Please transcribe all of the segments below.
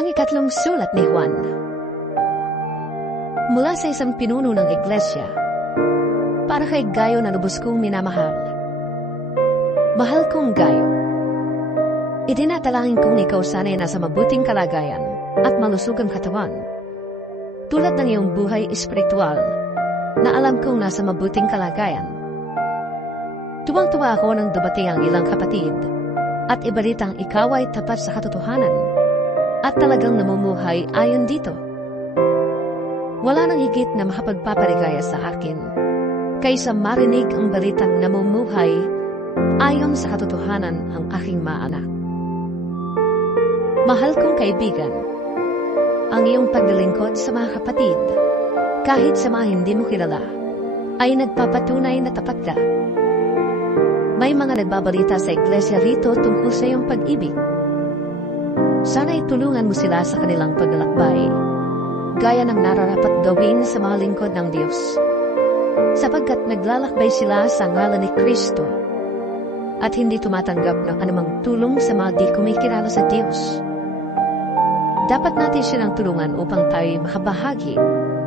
Ang ikatlong sulat ni Juan. Mula sa isang pinuno ng iglesia, para kay Gayo na lubos kong minamahal. Mahal kong Gayo, idinatalangin kong ikaw sana'y nasa mabuting kalagayan at malusugang katawan, tulad ng iyong buhay espiritual na alam kong nasa mabuting kalagayan. Tuwang-tuwa ako nang dumating ang ilang kapatid at ibalitang ikaw ay tapat sa katotohanan at talagang namumuhay ayon dito. Wala nang higit na makapagpapaligaya sa akin kaysa marinig ang balitang namumuhay ayon sa katotohanan ang aking maanak. Mahal kong kaibigan, ang iyong paglilingkod sa mga kapatid, kahit sa mga hindi mo kilala, ay nagpapatunay na tapat ka. May mga nagbabalita sa iglesia rito tungkol sa iyong pag-ibig. Sana'y tulungan mo sila sa kanilang paglalakbay, gaya ng nararapat gawin sa mga lingkod ng Diyos, sapagkat naglalakbay sila sa ngalan ni Kristo at hindi tumatanggap ng anumang tulong sa mga di kumikilala sa Diyos. Dapat natin silang tulungan upang tayo makabahagi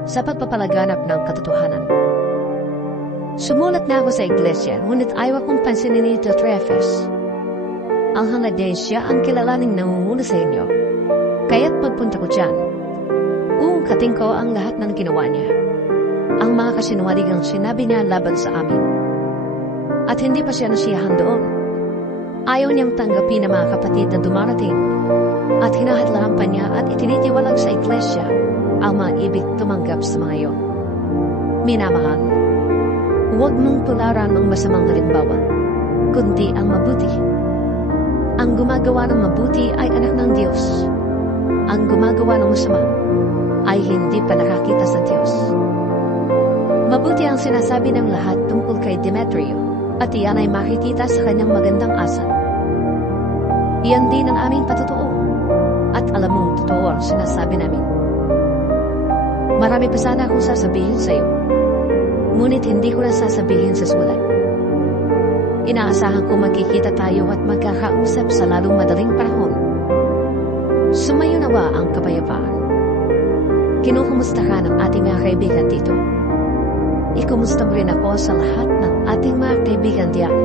sa pagpapalaganap ng katotohanan. Sumulat na ako sa iglesia, ngunit ayaw akong pansinin ni Diotrephes. Ang hangad siya ang kilalaning namumuna sa inyo, kaya't pagpunta ko dyan, uungkatin ko ang lahat ng ginawa niya, ang mga kasinungalingang sinabi niya laban sa amin. At hindi pa siya nasiyahan doon. Ayaw niyang tanggapin ng mga kapatid na dumarating, at hinahatlaan pa niya at itinitiwalag sa iglesia ang mga ibig tumanggap sa mga iyon. Minamahal, huwag mong tularan ang masamang halimbawa, kundi ang mabuti. Ang gumagawa ng mabuti ay anak ng Diyos. Ang gumagawa ng masama ay hindi pa nakakita sa Diyos. Mabuti ang sinasabi ng lahat tungkol kay Demetrio, at iyan ay makikita sa kanyang magandang asal. Iyan din ang aming patotoo, at alam mong totoo ang sinasabi namin. Marami pa sana akong sasabihin sa iyo, ngunit hindi ko na sasabihin sa sulat. Inaasahan ko magkikita tayo at magkakausap sa lalong madaling panahon. Sumayo nawa ang kapayapaan. Kinukumusta ka ng ating mga kaibigan dito. Ikumusta mo rin ako sa lahat ng ating mga kaibigan diyan.